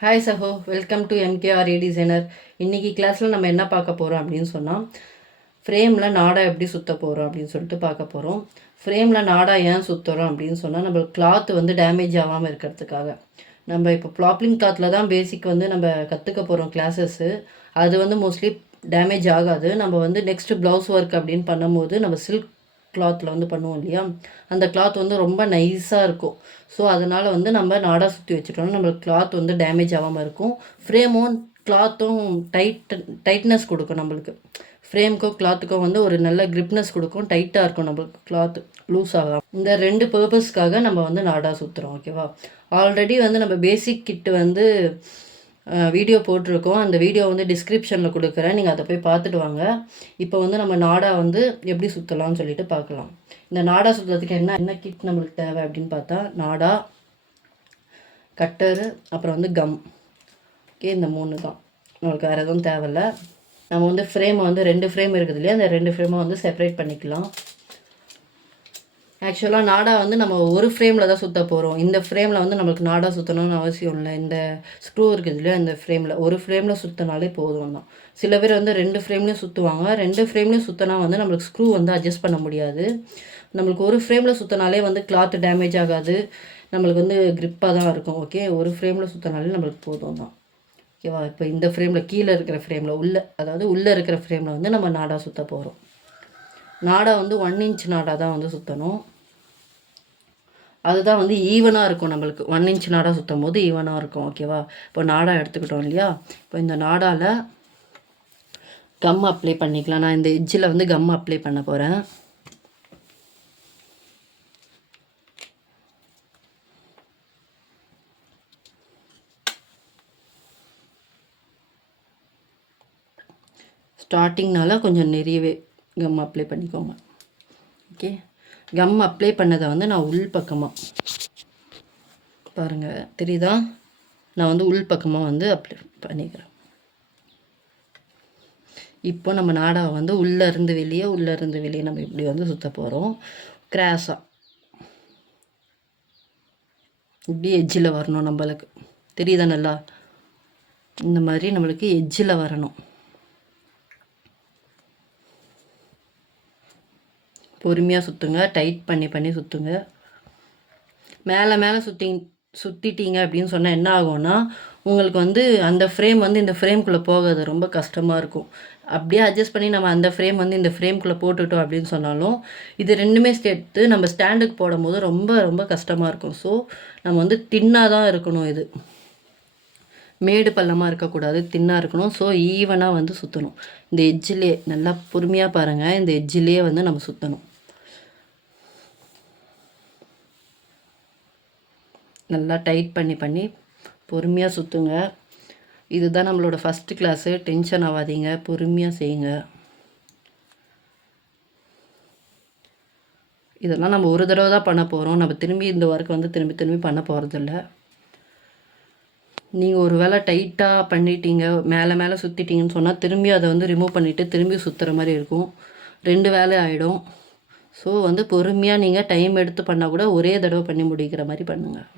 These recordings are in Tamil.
ஹாய் சஹோ, வெல்கம் டு எம்கேஆர்ஏ டிசைனர். இன்றைக்கி கிளாஸில் நம்ம என்ன பார்க்க போகிறோம் அப்படின்னு சொன்னால், ஃப்ரேமில் நாடா எப்படி சுற்ற போகிறோம் அப்படின்னு சொல்லிட்டு பார்க்க போகிறோம். ஃப்ரேமில் நாடா ஏன் சுற்றுறோம் அப்படின்னு சொன்னால், நம்ம கிளாத் வந்து டேமேஜ் ஆகாமல் இருக்கிறதுக்காக. நம்ம இப்போ ப்ளாப்ளிங் கிளாத்தில் தான் பேசிக் வந்து நம்ம கற்றுக்க போகிறோம் கிளாஸஸ்ஸு. அது வந்து மோஸ்ட்லி டேமேஜ் ஆகாது. நம்ம வந்து நெக்ஸ்ட் ப்ளவுஸ் ஒர்க் அப்படின்னு பண்ணும்போது நம்ம சில்க் கிளாத்தில் வந்து பண்ணுவோம் இல்லையா, அந்த கிளாத் வந்து ரொம்ப நைஸாக இருக்கும். ஸோ அதனால் வந்து நம்ம நாடா சுற்றி வச்சுட்டோம்னா நம்மளுக்கு கிளாத் வந்து டேமேஜ் ஆகாமல் இருக்கும். ஃப்ரேமும் கிளாத்தும் டைட்னஸ் கொடுக்கும் நம்மளுக்கு. ஃப்ரேமுக்கும் கிளாத்துக்கும் வந்து ஒரு நல்ல கிரிப்னஸ் கொடுக்கும், டைட்டாக இருக்கும் நம்மளுக்கு கிளாத் லூஸ் ஆகாமல். இந்த ரெண்டு பர்பஸ்க்காக நம்ம வந்து நாடா சுற்றுறோம். ஓகேவா? ஆல்ரெடி வந்து நம்ம பேசிக் கிட்டு வந்து வீடியோ போட்டிருக்கோம். அந்த வீடியோ வந்து டிஸ்கிரிப்ஷனில் கொடுக்குறேன், நீங்கள் அதை போய் பார்த்துட்டு வாங்க. இப்போ வந்து நம்ம நாடா வந்து எப்படி சுற்றலாம்னு சொல்லிட்டு பார்க்கலாம். இந்த நாடா சுற்றுறதுக்கு என்ன கிட் நம்மளுக்கு தேவை அப்படின்னு பார்த்தா, நாடா, கட்டரு, அப்புறம் வந்து கம். ஓகே, இந்த 3 தான் நம்மளுக்கு. வேறு எதுவும் தேவையில்லை. நம்ம வந்து ஃப்ரேமை வந்து 2 ஃப்ரேம் இருக்குது இல்லையா, அந்த 2 ஃப்ரேமை வந்து செப்பரேட் பண்ணிக்கலாம். ஆக்சுவலாக நாடா வந்து நம்ம ஒரு ஃப்ரேமில் தான் சுற்ற போகிறோம். இந்த ஃப்ரேமில் வந்து நம்மளுக்கு நாடா சுற்றணும்னு அவசியம் இல்லை. இந்த ஸ்க்ரூ இருக்குது இல்லையா, இந்த ஃப்ரேமில் ஒரு ஃப்ரேமில் சுற்றினாலே போதும் தான். சில பேர் வந்து 2 ஃப்ரேம்லேயும் சுற்றுவாங்க. 2 ஃப்ரேம்லேயும் சுற்றினா வந்து நம்மளுக்கு ஸ்க்ரூ வந்து அட்ஜஸ்ட் பண்ண முடியாது. நம்மளுக்கு ஒரு ஃப்ரேமில் சுற்றினாலே வந்து கிளாத் டேமேஜ் ஆகாது, நம்மளுக்கு வந்து க்ரிப்பாக தான் இருக்கும். ஓகே, ஒரு ஃப்ரேமில் சுற்றினாலே நம்மளுக்கு போதும் தான். ஓகேவா? இப்போ இந்த ஃப்ரேமில் கீழே இருக்கிற ஃப்ரேமில் உள்ளே இருக்கிற ஃப்ரேமில் வந்து நம்ம நாடா சுற்ற போகிறோம். நாடா வந்து 1 இன்ச் நாடா தான் வந்து சுற்றணும். அதுதான் வந்து ஈவனாக இருக்கும் நம்மளுக்கு. 1 இன்ச் நாடா சுற்றும் போது ஈவனாக இருக்கும். ஓகேவா? இப்போ நாடா எடுத்துக்கிட்டோம் இல்லையா, இப்போ இந்த நாடாவில் கம் அப்ளை பண்ணிக்கலாம். நான் இந்த எட்ஜில் வந்து கம் அப்ளை பண்ண போகிறேன். ஸ்டார்டிங்னால கொஞ்சம் நிறையவே கம் அப்ளை பண்ணிக்கோங்க. ஓகே, கம் அப்ளை பண்ணதை வந்து நான் உள் பக்கமாக பாருங்கள், தெரியுதா? நான் வந்து உள் பக்கமாக வந்து அப்ளை பண்ணிக்கிறேன். இப்போ நம்ம நாடாவை வந்து உள்ளேருந்து வெளியே நம்ம இப்படி வந்து சுற்ற போகிறோம். கிராஸாக இப்படி எட்ஜில் வரணும் நம்மளுக்கு. தெரியுதா? நல்லா இந்த மாதிரி நம்மளுக்கு எட்ஜில் வரணும். பொறுமையாக சுற்றுங்க, டைட் பண்ணி சுற்றுங்க. மேலே சுற்றிட்டீங்க அப்படின்னு சொன்னால் என்ன ஆகும்னா, உங்களுக்கு வந்து அந்த ஃப்ரேம் வந்து இந்த ஃப்ரேம்குள்ளே போகிறது ரொம்ப கஷ்டமாக இருக்கும். அப்படியே அட்ஜஸ்ட் பண்ணி நம்ம அந்த ஃப்ரேம் வந்து இந்த ஃப்ரேம்குள்ளே போட்டுட்டோம் அப்படின்னு சொன்னாலும், இது 2மே சேர்த்து நம்ம ஸ்டாண்டுக்கு போடும்போது ரொம்ப ரொம்ப கஷ்டமாக இருக்கும். ஸோ நம்ம வந்து தின்னாக தான் இருக்கணும். இது மேடு பள்ளமாக இருக்கக்கூடாது, தின்னாக இருக்கணும். ஸோ ஈவனாக வந்து சுற்றணும். இந்த எட்ஜிலே நல்லா பொறுமையாக பாருங்கள், இந்த எட்ஜிலே வந்து நம்ம சுற்றணும். நல்லா டைட் பண்ணி பொறுமையாக சுற்றுங்க. இதுதான் நம்மளோட ஃபஸ்ட்டு கிளாஸு. டென்ஷன் ஆகாதீங்க, பொறுமையாக செய்யுங்க. இதெல்லாம் நம்ம ஒரு தடவை தான் பண்ண போகிறோம். நம்ம திரும்பி இந்த ஒர்க் வந்து திரும்பி பண்ண போகிறதில்ல. நீங்கள் ஒரு வேளை டைட்டாக பண்ணிட்டீங்க, மேலே சுற்றிட்டீங்கன்னு சொன்னால் திரும்பி அதை வந்து ரிமூவ் பண்ணிவிட்டு திரும்பி சுற்றுற மாதிரி இருக்கும். 2 வேலை ஆகிடும். ஸோ வந்து பொறுமையாக நீங்கள் டைம் எடுத்து பண்ணால் கூட ஒரே தடவை பண்ணி முடிக்கிற மாதிரி பண்ணுங்கள்.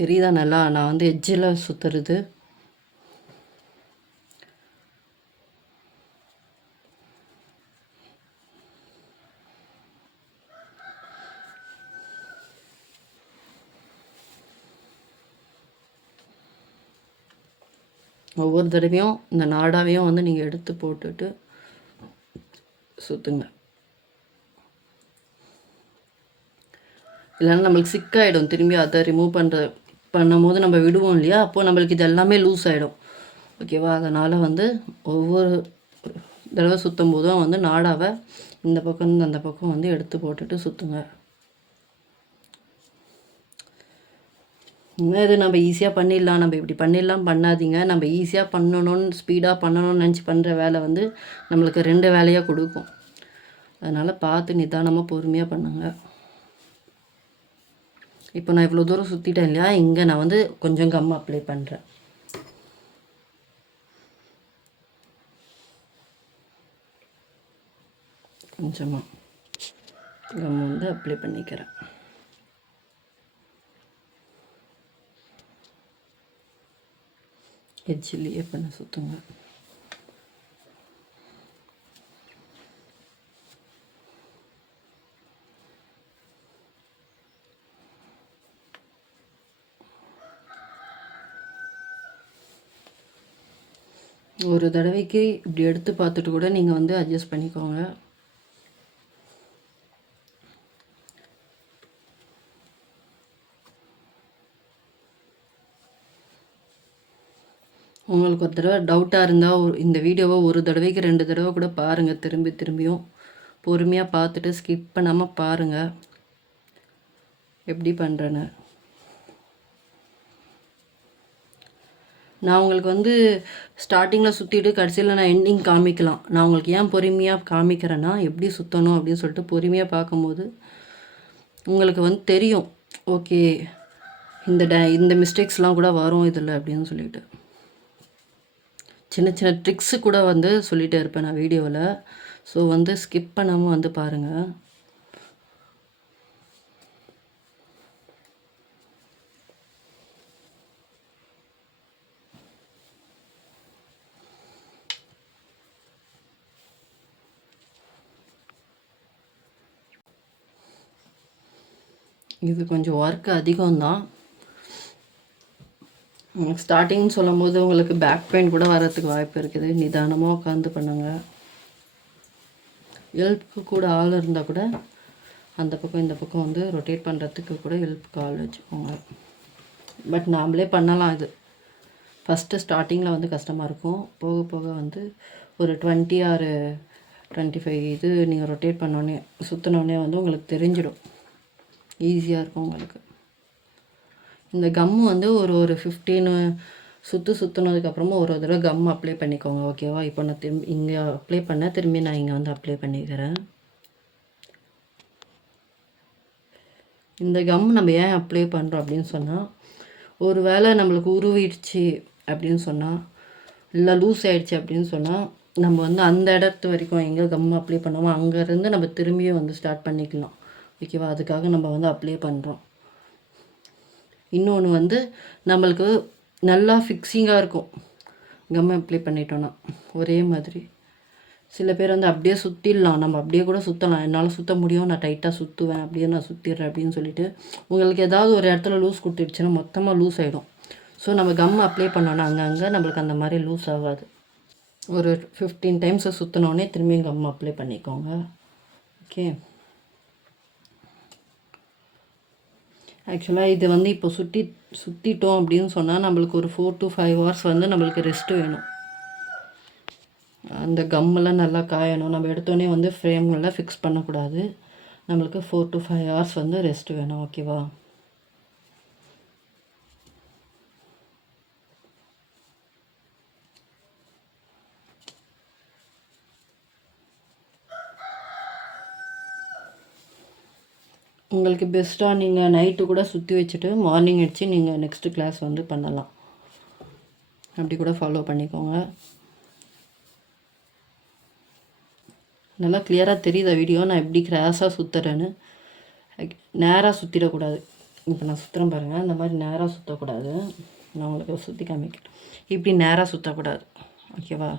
தெரியுதா? நல்லா நான் வந்து எட்ஜில் சுற்றுறது. ஒவ்வொரு தடவையும் இந்த நாடாவையும் வந்து நீங்கள் எடுத்து போட்டுட்டு சுற்றுங்க. இல்லைன்னா நம்மளுக்கு சிக்காயிடும். திரும்பி அதை ரிமூவ் பண்ணும்போது நம்ம விடுவோம் இல்லையா, அப்போது நம்மளுக்கு இது எல்லாமே லூஸ் ஆகிடும். ஓகேவா? அதனால் வந்து ஒவ்வொரு தடவை சுற்றும் போதும் வந்து நாடாவை இந்த பக்கம் அந்த பக்கம் வந்து எடுத்து போட்டுட்டு சுற்றுங்க. இது நம்ம ஈஸியாக பண்ணிடலாம், நம்ம இப்படி பண்ணிடலாம் பண்ணாதீங்க. நம்ம ஈஸியாக பண்ணணும்னு ஸ்பீடாக பண்ணணும்னு நினச்சி பண்ணுற வேலை வந்து நம்மளுக்கு 2 வேலையாக கொடுக்கும். அதனால் பார்த்து நிதானமாக பொறுமையாக பண்ணுங்கள். இப்போ நான் இவ்வளோ தூரம் சுற்றிட்டேன் இல்லையா, இங்கே நான் வந்து கொஞ்சம் கம் அப்ளை பண்ணுறேன். கொஞ்சமாக கம் வந்து அப்ளை பண்ணிக்கிறேன். எட்ஜ்லேயே பண்ண சுற்றுங்க. ஒரு தடவைக்கு இப்படி எடுத்து பார்த்துட்டு கூட நீங்கள் வந்து அட்ஜஸ்ட் பண்ணிக்கோங்க. உங்களுக்கு ஒரு தடவை டவுட்டாக இருந்தால் இந்த வீடியோவை ஒரு தடவைக்கு 2 தடவை கூட பாருங்கள். திரும்பியும் பொறுமையாக பார்த்துட்டு ஸ்கிப் பண்ணாமல் பாருங்கள் எப்படி பண்ணுறேன்னு. நான் உங்களுக்கு வந்து ஸ்டார்டிங்கில் சுற்றிட்டு கடைசியில் நான் எண்டிங் காமிக்கலாம். நான் உங்களுக்கு ஏன் பொறுமையாக காமிக்கிறேன்னா, எப்படி சுற்றணும் அப்படின்னு சொல்லிட்டு பொறுமையாக பார்க்கும்போது உங்களுக்கு வந்து தெரியும். ஓகே, இந்த மிஸ்டேக்ஸ்லாம் கூட வரும் இதில் அப்படின்னு சொல்லிட்டு. சின்ன சின்ன ட்ரிக்ஸு கூட வந்து சொல்லிகிட்டே இருப்பேன் நான் வீடியோவில். ஸோ வந்து ஸ்கிப் பண்ணாமல் வந்து பாருங்கள். இது கொஞ்சம் ஒர்க் அதிகம்தான். ஸ்டார்டிங் சொல்லும் போது உங்களுக்கு பேக் பெயின் கூட வர்றதுக்கு வாய்ப்பு இருக்குது. நிதானமாக உட்காந்து பண்ணுங்கள். ஹெல்ப்புக்கு கூட ஆள் இருந்தால் கூட அந்த பக்கம் இந்த பக்கம் வந்து ரொட்டேட் பண்ணுறதுக்கு கூட ஹெல்ப்புக்கு ஆள் வச்சுக்கோங்க. பட் நாமளே பண்ணலாம். இது ஃபஸ்ட்டு ஸ்டார்டிங்கில் வந்து கஷ்டமாக இருக்கும். போக போக வந்து ஒரு 20 ஆர் 25 இது நீங்கள் ரொட்டேட் பண்ணோன்னே சுற்றினோடனே வந்து உங்களுக்கு தெரிஞ்சிடும். ஈஸியாக இருக்கும் உங்களுக்கு. இந்த கம்மு வந்து ஒரு 15 சுற்றுனதுக்கப்புறமா ஒரு தடவை கம் அப்ளை பண்ணிக்கோங்க. ஓகேவா? இப்போ நான் திரும்பி இங்கே அப்ளை பண்ண திரும்பி நான் இங்கே வந்து அப்ளை பண்ணிக்கிறேன். இந்த கம் நம்ம ஏன் அப்ளை பண்ணுறோம் அப்படின்னு சொன்னால், ஒரு வேளை நம்மளுக்கு உருவிடுச்சு அப்படின்னு சொன்னால், இல்லை லூஸ் ஆகிடுச்சு அப்படின்னு சொன்னால், நம்ம வந்து அந்த இடத்து வரைக்கும் எங்கே கம் அப்ளை பண்ணுவோம் அங்கேருந்து நம்ம திரும்பியும் வந்து ஸ்டார்ட் பண்ணிக்கலாம். ஓகேவா? அதுக்காக நம்ம வந்து அப்ளை பண்ணுறோம். இன்னொன்று வந்து நம்மளுக்கு நல்லா ஃபிக்ஸிங்காக இருக்கும் கம் அப்ளை பண்ணிட்டோன்னா ஒரே மாதிரி. சில பேர் வந்து அப்படியே சுற்றிடலாம், நம்ம அப்படியே கூட சுற்றலாம். என்னால் சுற்ற முடியும், நான் டைட்டாக சுற்றுவேன், அப்படியே நான் சுற்றிடுறேன் அப்படின்னு சொல்லிட்டு உங்களுக்கு ஏதாவது ஒரு இடத்துல லூஸ் கொடுத்துடுச்சுன்னா மொத்தமாக லூஸ் ஆகிடும். ஸோ நம்ம கம் அப்ளை பண்ணோன்னா அங்கங்கே நம்மளுக்கு அந்த மாதிரி லூஸ் ஆகாது. ஒரு 15 டைம்ஸை சுற்றினோடனே திரும்பியும் கம் அப்ளை பண்ணிக்கோங்க. ஓகே. ஆக்சுவலாக இது வந்து இப்போ சுற்றிட்டோம் அப்படின்னு சொன்னால் நம்மளுக்கு ஒரு 4 to 5 hours வந்து நம்மளுக்கு ரெஸ்ட்டு வேணும். அந்த கம்மெல்லாம் நல்லா காயணும். நம்ம எடுத்தோடனே வந்து ஃப்ரேம்லாம் ஃபிக்ஸ் பண்ணக்கூடாது. நம்மளுக்கு 4 to 5 hours வந்து ரெஸ்ட்டு வேணும். ஓகேவா? உங்களுக்கு பெஸ்ட்டாக நீங்கள் நைட்டு கூட சுற்றி வச்சுட்டு மார்னிங் அடித்து நீங்கள் நெக்ஸ்ட்டு கிளாஸ் வந்து பண்ணலாம். அப்படி கூட ஃபாலோ பண்ணிக்கோங்க. நல்லா கிளியராக தெரியுதா வீடியோ நான் எப்படி கிராஸாக சுற்றுறேன்னு? நேராக சுற்றிடக்கூடாது. இப்போ நான் சுற்றுறேன் பாருங்கள், இந்த மாதிரி நேராக சுற்றக்கூடாது. நான் உங்களுக்கு சுற்றி காமிக்கிறேன். இப்படி நேராக சுற்றக்கூடாது. ஓகேவா?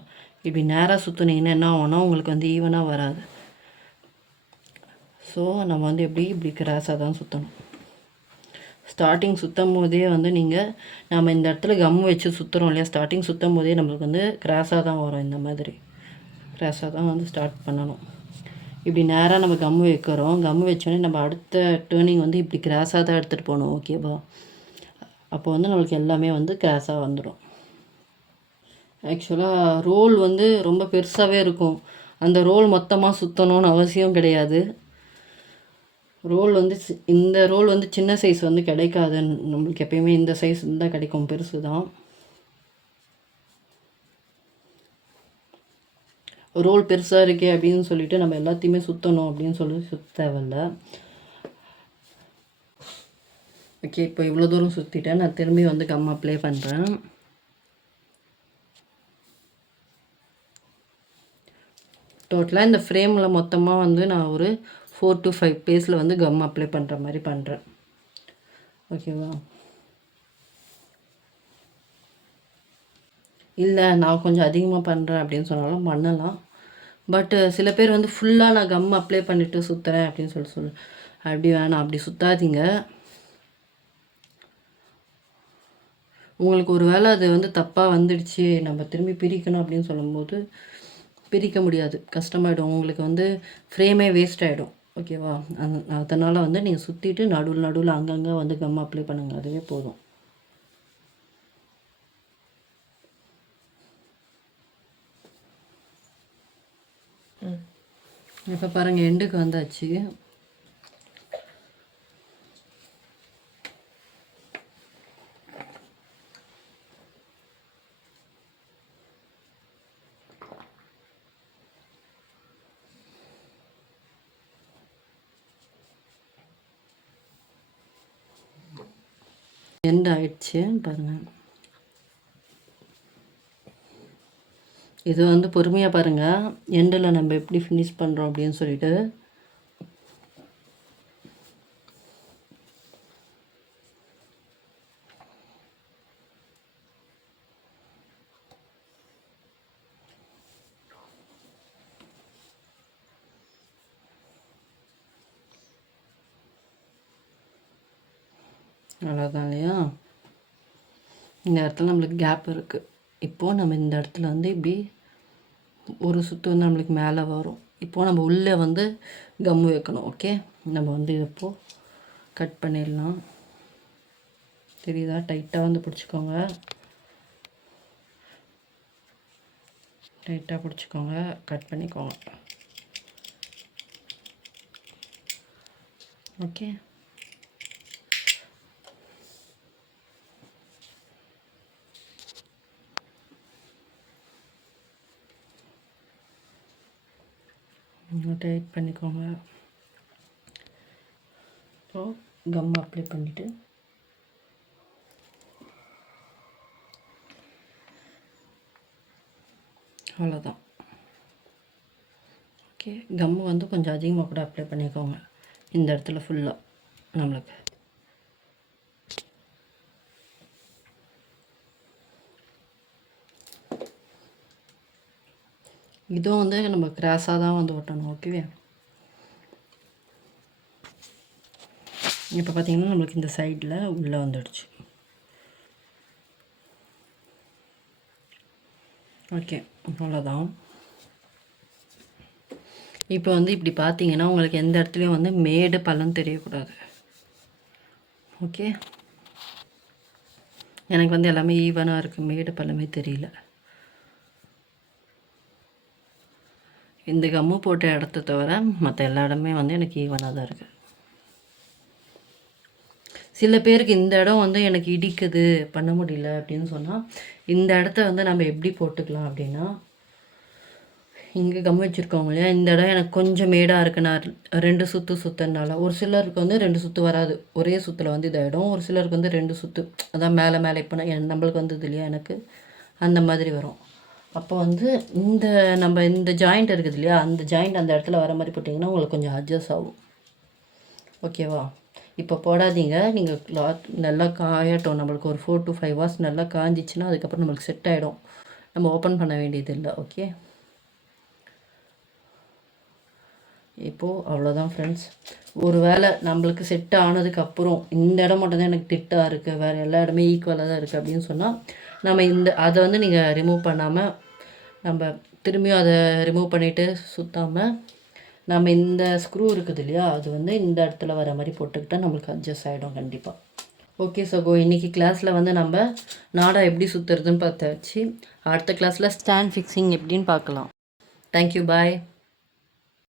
இப்படி நேராக சுற்றுனீங்கன்னா என்ன ஆகும்னா உங்களுக்கு வந்து ஈவனாக வராது. ஸோ நம்ம வந்து இப்படி கிராஸாக தான் சுற்றணும். ஸ்டார்டிங் சுற்றும் போதே வந்து நம்ம இந்த இடத்துல கம் வச்சு சுற்றுறோம் இல்லையா, ஸ்டார்டிங் சுற்றும் போதே நம்மளுக்கு வந்து கிராஸாக தான் வரும். இந்த மாதிரி கிராஸாக தான் வந்து ஸ்டார்ட் பண்ணணும். இப்படி நேராக நம்ம கம் வைக்கிறோம். கம் வச்சோடனே நம்ம அடுத்த டேர்னிங் வந்து இப்படி கிராஸாக தான் எடுத்துகிட்டு போகணும். ஓகேவா? அப்போ வந்து நம்மளுக்கு எல்லாமே வந்து கிராஸாக வந்துடும். ஆக்சுவலாக ரோல் வந்து ரொம்ப பெருசாகவே இருக்கும். அந்த ரோல் மொத்தமாக சுற்றணும்னு அவசியம் கிடையாது. இந்த ரோல் வந்து சின்ன சைஸ் வந்து கிடைக்காது. நம்மளுக்கு எப்பயுமே இந்த சைஸ் தான் கிடைக்கும், பெருசு தான். ரோல் பெருசாக இருக்கே அப்படின்னு சொல்லிட்டு நம்ம எல்லாத்தையுமே சுற்றணும் அப்படின்னு சொல்லி சுற்ற தேவையில்ல. ஓகே, இப்போ இவ்வளோ தூரம் சுற்றிட்டேன். நான் திரும்பி வந்து கம் அப்ளை பண்ணுறேன். டோட்டலாக இந்த ஃப்ரேமில் மொத்தமாக வந்து நான் ஒரு 4 to 5 பேஸில் வந்து கம் அப்ளை பண்ணுற மாதிரி பண்ணுறேன். ஓகேவா? இல்லை நான் கொஞ்சம் அதிகமாக பண்ணுறேன் அப்படின்னு சொன்னாலும் பண்ணலாம். பட்டு சில பேர் வந்து ஃபுல்லாக நான் கம் அப்ளை பண்ணிவிட்டு சுற்றுறேன் அப்படின்னு சொல்லு அப்படி வேணாம், அப்படி சுற்றாதீங்க. உங்களுக்கு ஒரு வேளை அது வந்து தப்பாக வந்துடுச்சு, நம்ம திரும்பி பிரிக்கணும் அப்படின்னு சொல்லும்போது பிரிக்க முடியாது, கஷ்டமாயிடும். உங்களுக்கு வந்து ஃப்ரேமே வேஸ்ட் ஆகிடும். ஓகேவா? அதனால் வந்து நீங்கள் சுற்றிட்டு நடுவில் அங்கங்கே வந்து கம் அப்ளை பண்ணுங்கள், அதுவே போதும். இப்போ பாருங்கள், எண்டுக்கு வந்தாச்சு. எண்ட் ஆயிடுச்சு பாருங்கள். இது வந்து பொறுமையாக பாருங்கள், எண்டில் நம்ம எப்படி ஃபினிஷ் பண்ணுறோம் அப்படின்னு சொல்லிட்டு. அவ்வளோதான் இல்லையா? இந்த இடத்துல நம்மளுக்கு கேப் இருக்குது. இப்போது நம்ம இந்த இடத்துல வந்து இப்படி ஒரு சுற்று வந்து நம்மளுக்கு மேலே வரும். இப்போது நம்ம உள்ளே வந்து கம்மு வைக்கணும். ஓகே, நம்ம வந்து இப்போது கட் பண்ணிடலாம். தெரியுதா? டைட்டாக வந்து பிடிச்சிக்கோங்க, டைட்டாக பிடிச்சிக்கோங்க, கட் பண்ணிக்கோங்க. ஓகே, டைட் பண்ணிக்கோங்க. ஸோ கம் அப்ளை பண்ணிவிட்டு அவ்வளோதான். ஓகே, கம்மு வந்து கொஞ்சம் அதிகமாக கூட அப்ளை பண்ணிக்கோங்க இந்த இடத்துல ஃபுல்லாக நம்மளுக்கு. இதுவும் வந்து நம்ம கிராஸாக தான் வந்து ஒட்டணும். ஓகேவே, இப்போ பார்த்திங்கன்னா நம்மளுக்கு இந்த சைடில் உள்ளே வந்துடுச்சு. ஓகே, அவ்வளோதான். இப்போ வந்து இப்படி பார்த்தீங்கன்னா உங்களுக்கு எந்த இடத்துலையும் வந்து மேடு பள்ளம் தெரியக்கூடாது. ஓகே, எனக்கு வந்து எல்லாமே ஈவனாக இருக்குது, மேடு பள்ளமே தெரியல. இந்த கம்மு போட்ட இடத்த தவிர மற்ற எல்லா இடமே வந்து எனக்கு ஈவனாக தான் இருக்குது. சில பேருக்கு இந்த இடம் வந்து எனக்கு இடிக்குது, பண்ண முடியல அப்படின்னு சொன்னால் இந்த இடத்த வந்து நம்ம எப்படி போட்டுக்கலாம் அப்படின்னா, இங்கே கம் வச்சுருக்கோங்க இல்லையா, இந்த இடம் எனக்கு கொஞ்சம் மேடாக இருக்கு, நான் 2 சுற்று சுற்றுனால. ஒரு சிலருக்கு வந்து 2 சுற்று வராது, ஒரே சுற்றில் வந்து இதாகிடும். ஒரு சிலருக்கு வந்து 2 சுற்று, அதான் மேலே இப்போ நம்மளுக்கு வந்தது இல்லையா, எனக்கு அந்த மாதிரி வரும். அப்போ வந்து நம்ம இந்த ஜாயிண்ட் இருக்குது இல்லையா, அந்த ஜாயிண்ட் அந்த இடத்துல வர மாதிரி போட்டிங்கன்னா உங்களுக்கு கொஞ்சம் அட்ஜஸ்ட் ஆகும். ஓகேவா? இப்போ போடாதீங்க, நீங்கள் கிளாத் நல்லா காயட்டும். நம்மளுக்கு ஒரு 4 to 5 hours நல்லா காஞ்சிச்சுன்னா அதுக்கப்புறம் நம்மளுக்கு செட் ஆகிடும், நம்ம ஓப்பன் பண்ண வேண்டியது இல்லை. ஓகே, இப்போது அவ்வளோதான் ஃப்ரெண்ட்ஸ். ஒரு வேளை நம்மளுக்கு செட் ஆனதுக்கப்புறம் இந்த இடம் மட்டும்தான் எனக்கு திட்டாக இருக்குது, வேறு எல்லா இடமே ஈக்குவலாக தான் இருக்குது அப்படின்னு சொன்னால் நம்ம அதை வந்து நீங்கள் ரிமூவ் பண்ணாமல், நம்ம திரும்பியும் அதை ரிமூவ் பண்ணிவிட்டு சுற்றாமல் நம்ம இந்த ஸ்க்ரூ இருக்குது இல்லையா, அது வந்து இந்த இடத்துல வர மாதிரி போட்டுக்கிட்டால் நம்மளுக்கு அட்ஜஸ்ட் ஆகிடும் கண்டிப்பாக. ஓகே சகோ, இன்றைக்கி கிளாஸில் வந்து நம்ம நாடா எப்படி சுற்றுறதுன்னு பார்த்தாச்சு. அடுத்த கிளாஸில் ஸ்டாண்ட் ஃபிக்ஸிங் எப்படின்னு பார்க்கலாம். தேங்க்யூ, பாய்.